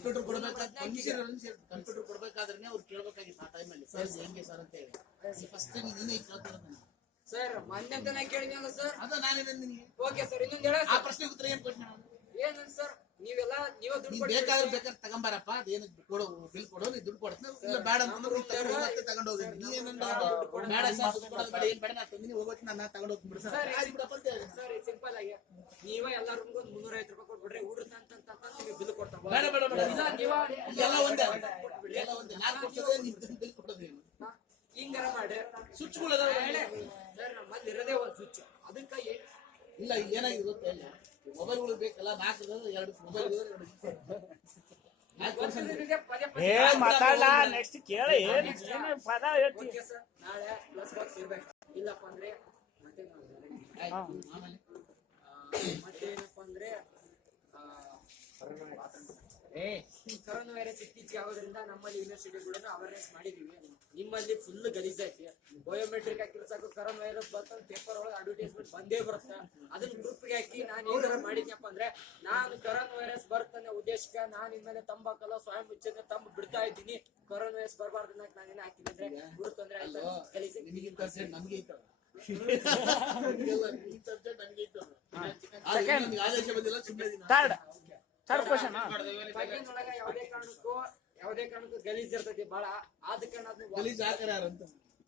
Computer computer ಕೊಡ್ಬೇಕಾದ್ರೆ ಅವ್ರು ಕೇಳ್ಬೇಕಾಗಿತ್ತು ಆ ಟೈಮಲ್ಲಿ ಸರ್ ಹೆಂಗೆ ಸರ್ ಅಂತ ಹೇಳಿ ಫಸ್ಟ್ ನೀನೇ ಕೇಳ್ತಾರೆ ಸರ್ ಮೊನ್ನೆ ಅಂತ ಕೇಳಿದ್ನಲ್ಲ ಸರ್ ಅದ ನಾನೇನ ನಿಮಗೆ ಓಕೆ ಸರ್ ಇನ್ನೊಂದು ಹೇಳ ಆ ಪ್ರಶ್ನೆ ಉತ್ತರ ಏನ್ ಕೊಟ್ಟು ನಾನು ಏನು ಸರ್ ನೀವೇ ದುಡ್ಡು ಬೇಕಾದ್ರೆ ತಗೊಂಬಾರಪ್ಪ ಅದೇನು ಕೊಡೋ ಬಿಲ್ ಕೊಡೋ ನೀ ದುಡ್ಡು ಕೊಡ್ತೀನಿ ಇಲ್ಲ ಬೇಡ ಅಂತಂದ್ರೆ ಮತ್ತೆ ತಗೊಂಡು ಹೋಗಿ ನೀ ಏನಂದ್ರೆ ಬೇಡ ಸರ್ ದುಡ್ಡು ಕೊಡೋದು ಬೇಡ ಏನ್ ಬೇಡ ನಾ ತಂದಿನಿ ಹೋಗೋತಿ ನಾನು ತಗೊಂಡು ಹೋಗ್ತೀನಿ ಸರ್ ಸಿಂಪಲ್ ಆಗಿ ನೀವೇ ಎಲ್ಲ ರೂಮ್ಗೆ ಒಂದು 350 ರೂಪಾಯಿ ಕೊಟ್ಬಿಡ್ರಿ ಊಟದ ಅಂತ ನಿಮಗೆ ಬಿಲ್ ಕೊಡ್ತಾ ಬೇಡ ಬೇಡ ಬೇಡ ಎಲ್ಲ ಒಂದೇ ಎಲ್ಲ ಒಂದೇ ನಾನು ಕೊಡ್ತದೆ ನೀವು ಬಿಲ್ ಕೊಡೋದೇನು ಹಿಂಗಾರ ಮಾಡಿ ಸ್ವಿಚ್ಗಳು ಸರ್ ನಮ್ಮಲ್ಲಿ ಇರೋದೇ ಒಂದು ಸ್ವಿಚ್ ಅದಕ್ಕೆ ಇಲ್ಲ ಏನಾಗಿದೆ ಗೊತ್ತಾ ಮೊಬೈಲ್ಗಳು ಬೇಕಲ್ಲ 4 2 ಮೊಬೈಲ್ ಮಾತಾಡ ನೆಕ್ಸ್ಟ್ ಕೇಳಿ ಪದ ಹೇಳ್ತಿ ಸರ್ ನಾಳೆ ಪ್ಲಸ್ ಬಾಕ್ಸ್ ಇರ್ಬೇಕು ಇಲ್ಲಪ್ಪ ಅಂದ್ರೆ ಮತ್ತೇನಪ್ಪ ಅಂದ್ರೆ ಕರೋನಾ ವೈರಸ್ ಇತ್ತೀಚೆಗೆ ಆಗೋದ್ರಿಂದ ನಮ್ಮಲ್ಲಿ ಯೂನಿವರ್ಸಿಟಿಗಳನ್ನು ಅವೇರ್ನೆಸ್ ಮಾಡಿದೀವಿ. ನಿಮ್ಮಲ್ಲಿ ಫುಲ್ ಗಲೀಜೈತಿ. ಬಯೋಮೆಟ್ರಿಕ್ ಹಾಕಿರೋ ಸಾಕು ಕರೋನಾ ವೈರಸ್ ಬರ್ತಂತ ಪೇಪರ್ ಒಳಗೆ ಅಡ್ವರ್ಟೈಸ್ಮೆಂಟ್ ಬಂದೇ ಬರುತ್ತೆ. ಅದನ್ನ ಗ್ರೂಪ್ಗೆ ಹಾಕಿ ನಾನು ಏನಾರ ಮಾಡಿದ್ನಪ್ಪ ಅಂದ್ರೆ ನಾನು ಕರೋನಾ ವೈರಸ್ ಬರ್ತನ್ನೋ ಉದ್ದೇಶಕ್ಕೆ ನಾನು ಇನ್ಮೇಲೆ ತಂಬಾಕಲ್ಲ ಸ್ವಯಂ ಉಚ್ಚತೆ ತಂಬ್ ಬಿಡ್ತಾ ಇದ್ದೀನಿ. ಕರೋನಾ ವೈರಸ್ ಬರಬಾರ್ದು ಅನ್ನಕ್ ನಾನೇನು ಹಾಕಿದ್ರೆ ಗುರು ತೊಂದ್ರೆ ಆಯ್ತು. ನಮ್ಗೆ ಯಾವುದೇ ಕಾರಣಕ್ಕೂ ಗಲೀಜ್ ಇರ್ತೈತಿ ಬಹಳ. ಆದ ಕಾರಣ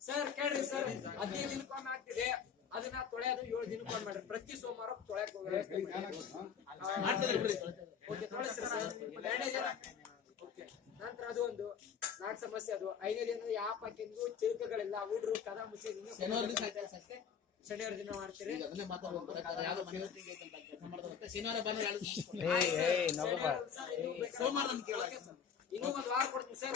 ಸರ್ ಕೇಳ್ರಿ ಸರ್ 15 ದಿನಕ್ಕೊಮ್ಮೆ ಆಗ್ತಿದೆ. ಅದನ್ನ ತೊಳೆಯೋದು 7 ದಿನಕ್ಕೊಮ್ಮೆ ಮಾಡ್ರಿ. ಪ್ರತಿ ಸೋಮವಾರ ತೊಳೆಯಕ್ ನಂತರ ಅದು ಒಂದು 4 ಸಮಸ್ಯೆ. ಅದು 5ನೇ ದಿನ ಯಾವ ಪಾಕಿಂಗು ಚಿಲ್ಕಗಳಿಲ್ಲ ಹುಡ್ರು ಕದ ಮುಚ್ಚಿ ಶನಿವಾರ ದಿನ ಮಾಡ್ತೀರಿ. ಇನ್ನೂ 1 ವಾರ ಕೊಡ್ತೀನಿ ಸರ್.